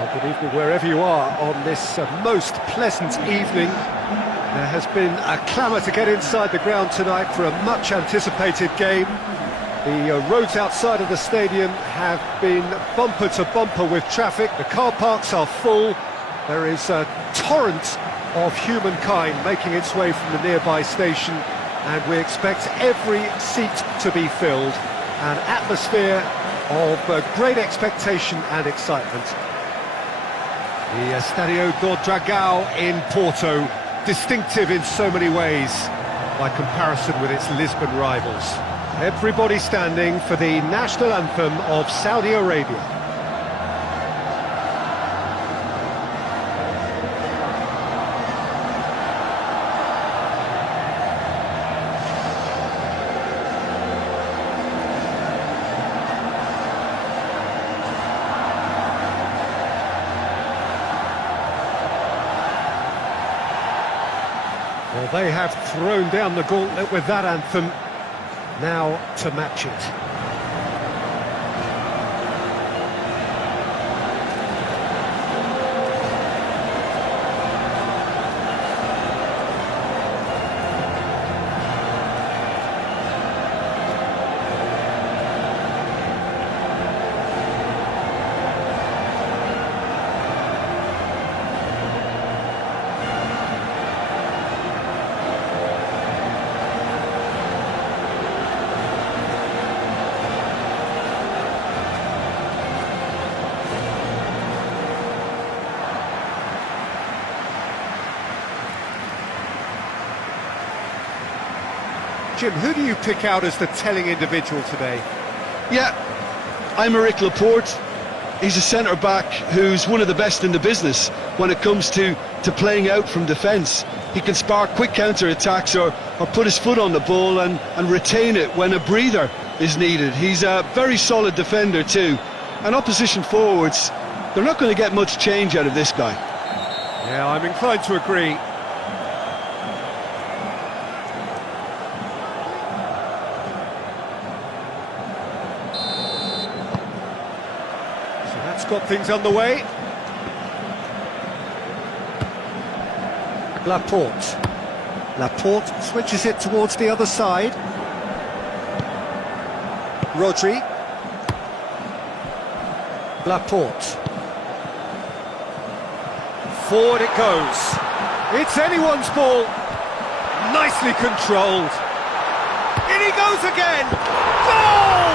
Well, good evening wherever you are on this most pleasant evening. There has been a clamour to get inside the ground tonight for a much anticipated game. The roads outside of the stadium have been bumper to bumper with traffic. The car parks are full. There is a torrent of humankind making its way from the nearby station, and we expect every seat to be filled. An atmosphere of great expectation and excitement. The Estadio do Dragão in Porto, distinctive in so many ways by comparison with its Lisbon rivals. Everybody standing for the national anthem of Saudi Arabia. Well, they have thrown down the gauntlet with that anthem. Now to match it. Jim, who do you pick out as the telling individual today? Yeah, I'm Eric Laporte. He's a centre-back who's one of the best in the business when it comes to playing out from defence. He can spark quick counter-attacks or put his foot on the ball and retain it when a breather is needed. He's a very solid defender too. And opposition forwards, they're not going to get much change out of this guy. Yeah, I'm inclined to agree. Got things underway. Laporte switches it towards the other side. Rodri. Laporte. Forward it goes. It's anyone's ball. Nicely controlled. In he goes again. Goal!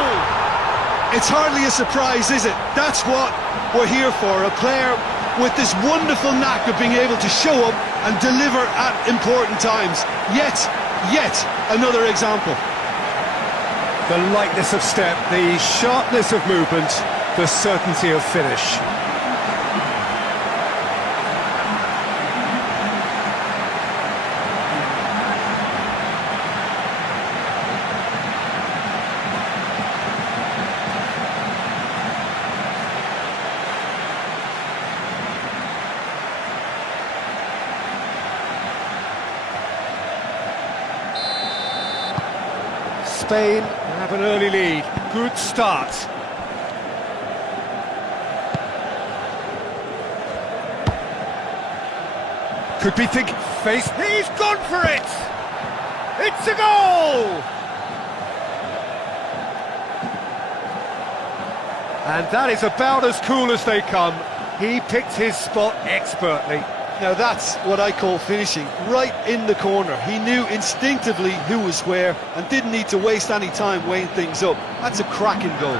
It's hardly a surprise, is it? That's what we're here for, a player with this wonderful knack of being able to show up and deliver at important times. Yet another example. The lightness of step, the sharpness of movement, the certainty of finish. Spain have an early lead. Good start. Could be thinking face. He's gone for it! It's a goal! And that is about as cool as they come. He picked his spot expertly. Now that's what I call finishing, right in the corner. He knew instinctively who was where and didn't need to waste any time weighing things up. That's a cracking goal.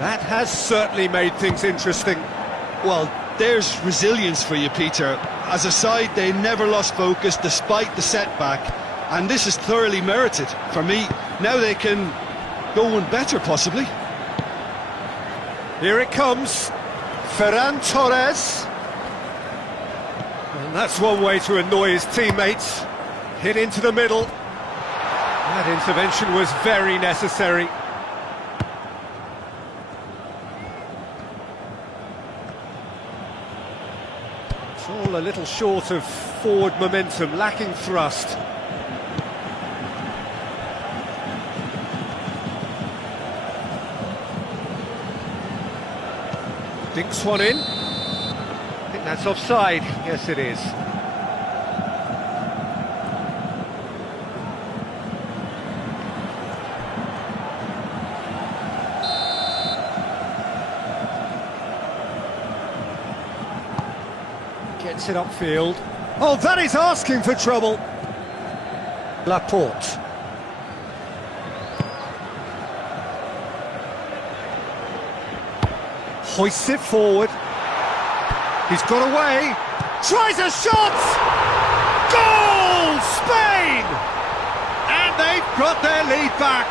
That has certainly made things interesting. Well, there's resilience for you, Peter. As a side, they never lost focus despite the setback. and this is thoroughly merited for me. Now they can go one better, possibly. Here it comes, Ferran Torres. And that's one way to annoy his teammates. Hit into the middle. That intervention was very necessary. It's all a little short of forward momentum, lacking thrust. Dinks one in. I think that's offside. Yes, it is. Gets it upfield. Oh, that is asking for trouble. Laporte. Hoists it forward. He's got away. Tries a shot! Goal! Spain! And they've got their lead back.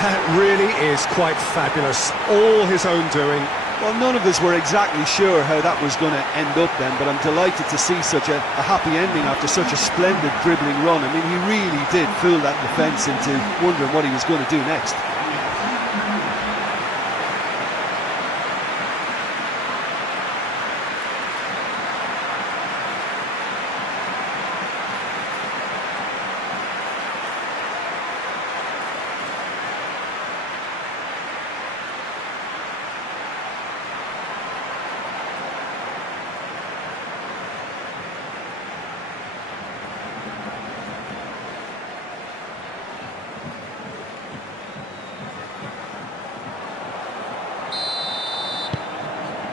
That really is quite fabulous. All his own doing. Well, none of us were exactly sure how that was going to end up then, but I'm delighted to see such a happy ending after such a splendid dribbling run. I mean, he really did fool that defence into wondering what he was going to do next.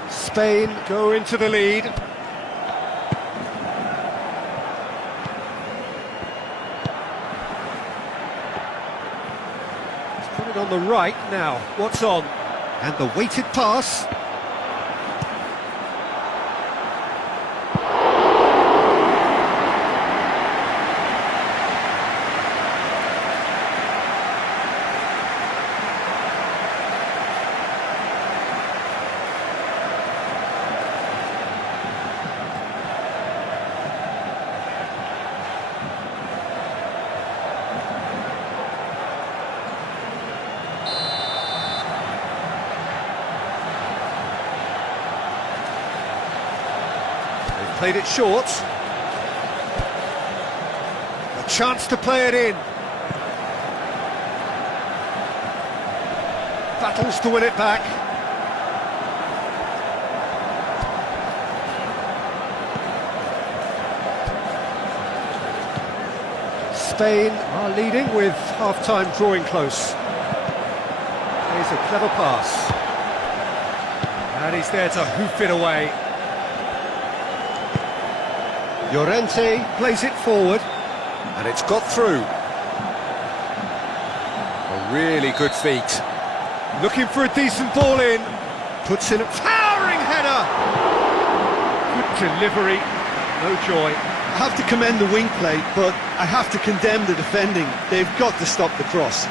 Spain go into the lead. He's put it on the right now. What's on? And the weighted pass. Played it short. A chance to play it in. Battles to win it back. Spain are leading with half-time drawing close. Plays a clever pass. And he's there to hoof it away. Llorente plays it forward, and it's got through. A really good feat. Looking for a decent ball in. Puts in a towering header. Good delivery, no joy. I have to commend the wing play, but I have to condemn the defending. They've got to stop the cross.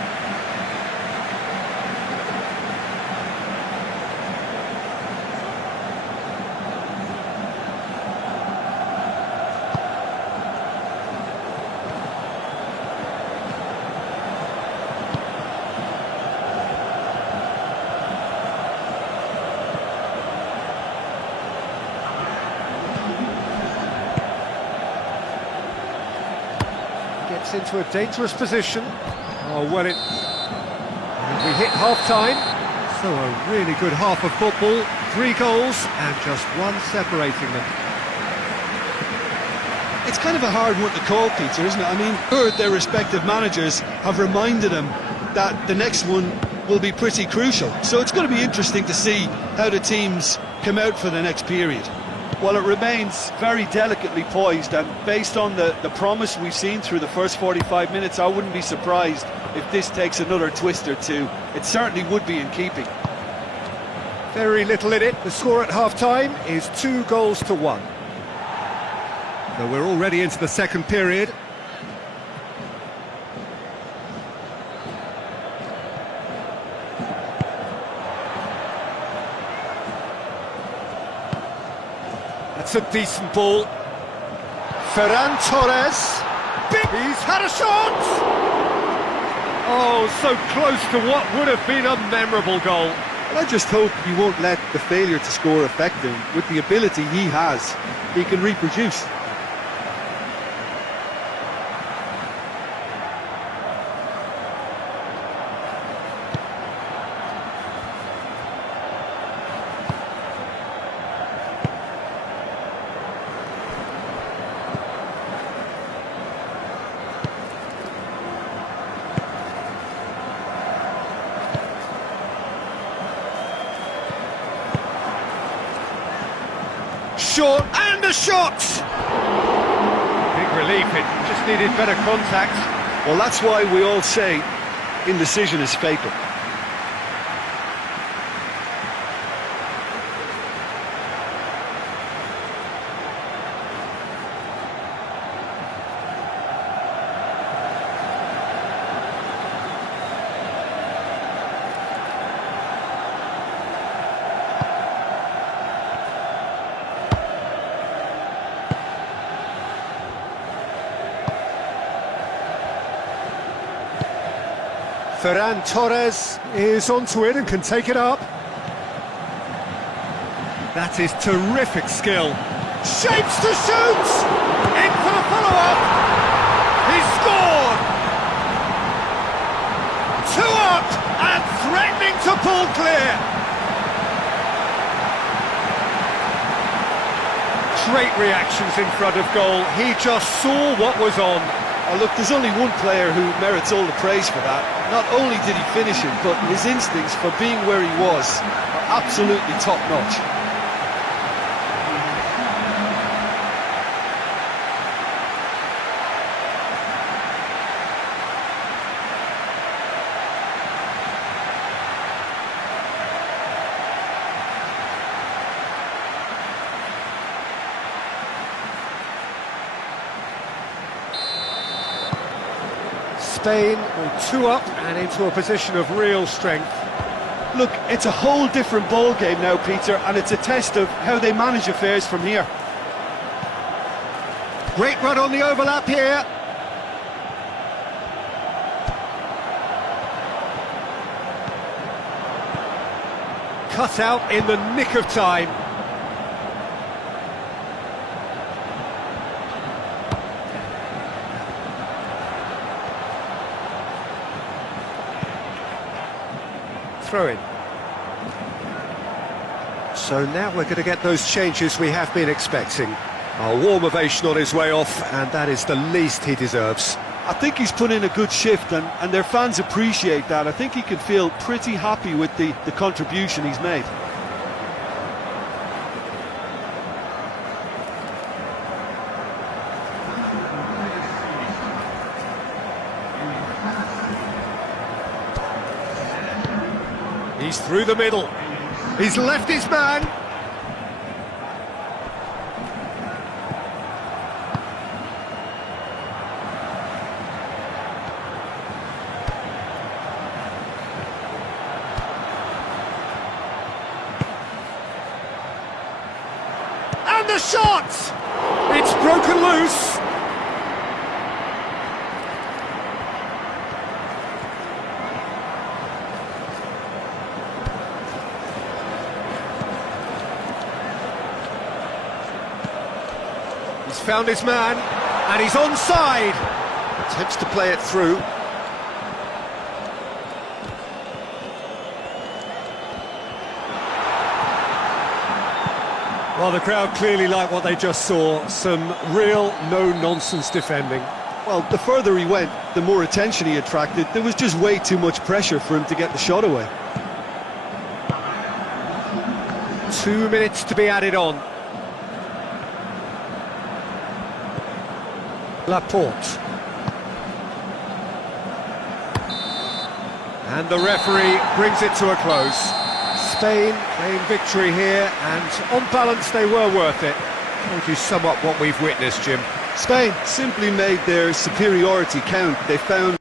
Gets into a dangerous position. Oh, well, we hit half-time. So a really good half of football. 3 goals and just one separating them. It's kind of a hard one to call, Peter, isn't it? I mean, their respective managers have reminded them that the next one will be pretty crucial. So it's going to be interesting to see how the teams come out for the next period. Well, it remains very delicately poised, and based on the promise we've seen through the first 45 minutes, I wouldn't be surprised if this takes another twist or two. It certainly would be in keeping. Very little in it. The score at half-time is 2 goals to 1. So we're already into the second period. That's a decent ball. Ferran Torres. He's had a shot! Oh, so close to what would have been a memorable goal. Well, I just hope he won't let the failure to score affect him. With the ability he has, he can reproduce. Short, and a shot! Big relief, it just needed better contact. Well, that's why we all say indecision is fatal. Ferran Torres is onto it and can take it up. That is terrific skill. Shapes to shoot! In for the follow-up! He scored! 2 up and threatening to pull clear. Great reactions in front of goal. He just saw what was on. Oh, look, there's only one player who merits all the praise for that. Not only did he finish it, but his instincts for being where he was are absolutely top-notch. Spain with 2 up and into a position of real strength. Look, it's a whole different ball game now, Peter, and it's a test of how they manage affairs from here. Great run on the overlap here. Cut out in the nick of time. Throw in. So now we're going to get those changes we have been expecting. A warm ovation on his way off, and that is the least he deserves. I think he's put in a good shift, and their fans appreciate that. I think he can feel pretty happy with the contribution he's made. He's through the middle. He's left his man. And the shot! It's broken loose. He's found his man, and he's onside. Attempts to play it through. Well, the crowd clearly like what they just saw. Some real no-nonsense defending. Well, the further he went, the more attention he attracted. There was just way too much pressure for him to get the shot away. 2 minutes to be added on. Laporte. And the referee brings it to a close. Spain claim victory here, and on balance they were worth it. How would you sum up what we've witnessed, Jim? Spain simply made their superiority count. They found